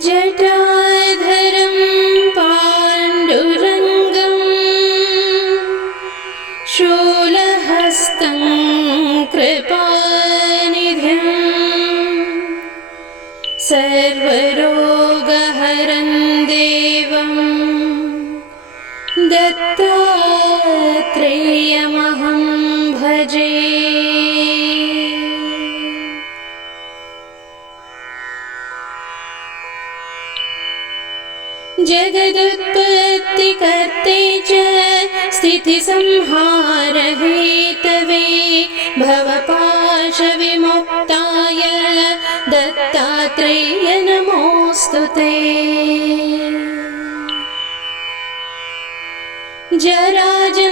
जटाधरं पाण्डुरङ्गम् शूलहस्तं कृपानिधिम् सर्वरोगहरं जगदुत्पत्तिकर्ते च स्थितिसंहारहेतवे भवपाशविमुक्ताय दत्तात्रेय नमोऽस्तु ते। जराजन्मविनाशाय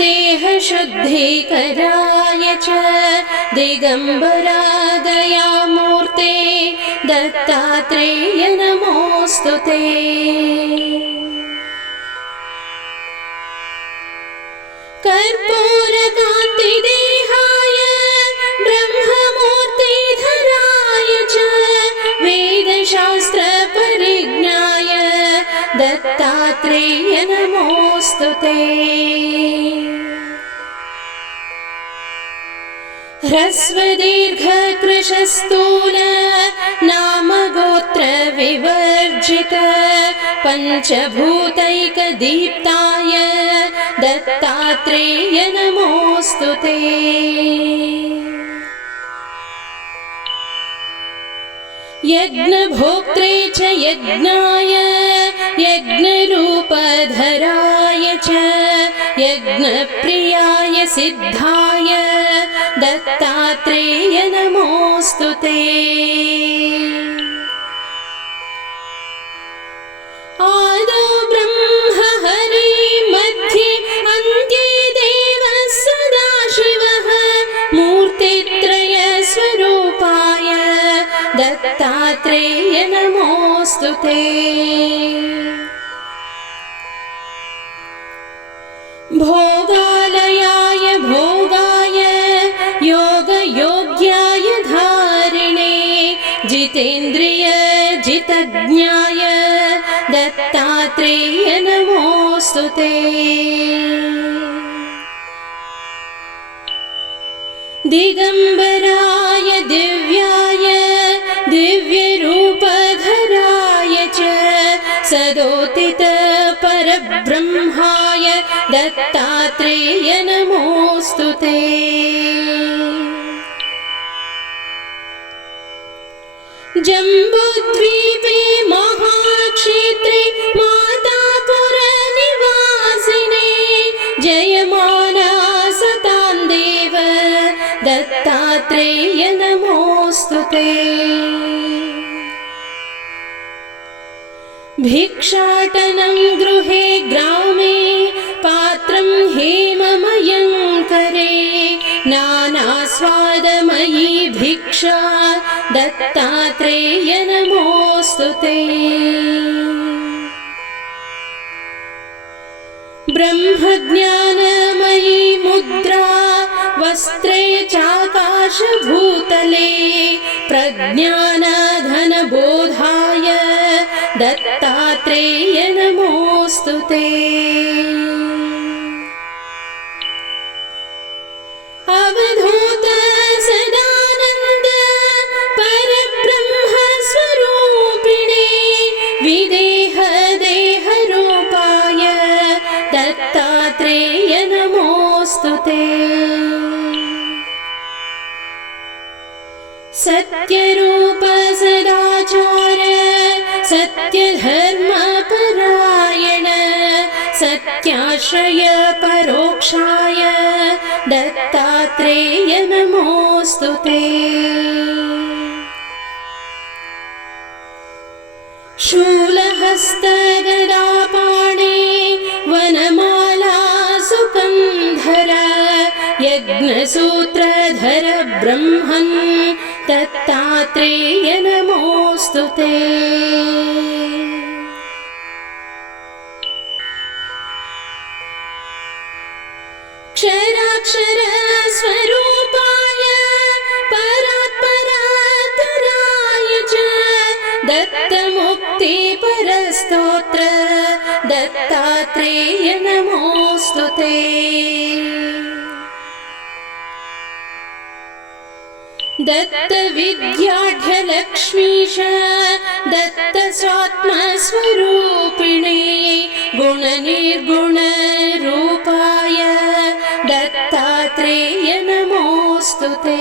देहशुद्धिकराय च दिगम्बरादयामूर्ते दत्तात्रेय कर्पूरकान्तिदेहाय ब्रह्ममूर्तिधराय च वेदशास्त्रपरिज्ञाय दत्तात्रेय ह्रस्वदीर्घकृशस्थूल पञ्चभूतैकदीप्ताय दत्तात्रेय नमोऽस्तु ते। यज्ञभोक्त्रे च यज्ञाय यज्ञरूपधराय च यज्ञप्रियाय सिद्धाय दत्तात्रेय नमोऽस्तु ते आदौ ब्रह्म हरि मध्ये अन्त्ये देवः सदाशिवः मूर्तित्रयस्वरूपाय दत्तात्रेय नमोऽस्तु ते भोगालयाय भोगाय योगयोग्याय धारिणे जितेन्द्रिय जितज्ञाय दत्तात्रेय नमोऽस्तु ते। दिगम्बराय दिव्याय दिव्यरूपधराय च सदोतित परब्रह्माय दत्तात्रेय नमोऽस्तु ते। जम्बुद्वीपे सतां देव दत्तात्रेय नमोऽस्तु ते। भिक्षाटनं गृहे ग्रामे पात्रं हेममयं करे नानास्वादमयी भिक्षा दत्तात्रेय नमोऽस्तु ते। ब्रह्मज्ञानमयी मुद्रा वस्त्रे चाकाशभूतले प्रज्ञानधनबोधाय दत्तात्रेय नमोऽस्तु ते। अवधूत सत्यरूप सदाचार सत्यधर्मपरायण सत्याश्रय परोक्षाय दत्तात्रेय नमोऽस्तु ते। शूलहस्तगदापाणे वनमाला सुकन्धर यज्ञसूत्रधर ब्रह्मन् दत्तात्रेय नमोऽस्तु ते। क्षराक्षर स्वरूपाय परात्परातराय ते परस्तोत्र दत्तात्रेय नमोऽस्तु ते दत्तविद्याढ्यलक्ष्मीश दत्त स्वात्मस्वरूपिणे गुणनिर्गुणरूपाय दत्तात्रेय नमोऽस्तु ते।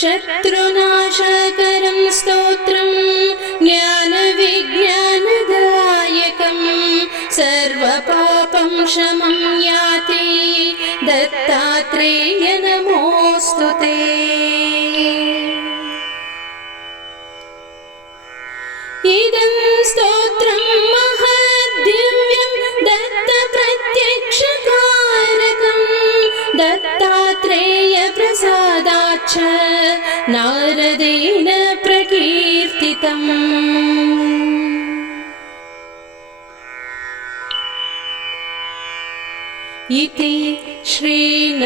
शत्रुनाशकरं स्तोत्रं ज्ञानविज्ञानदायकं सर्वपापं शमं दत्तात्रेय नमोऽस्तु ते। इदं स्तोत्रं महद्दिव्यं दत्तप्रत्यक्षकारकं दत्तात्रेयप्रसादाच्च नारदेन प्रकीर्तितम् इति श्रीनारदपुराणे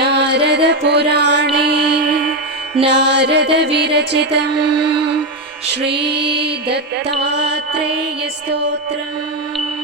नारदविरचितं श्रीदत्तात्रेयस्तोत्रम्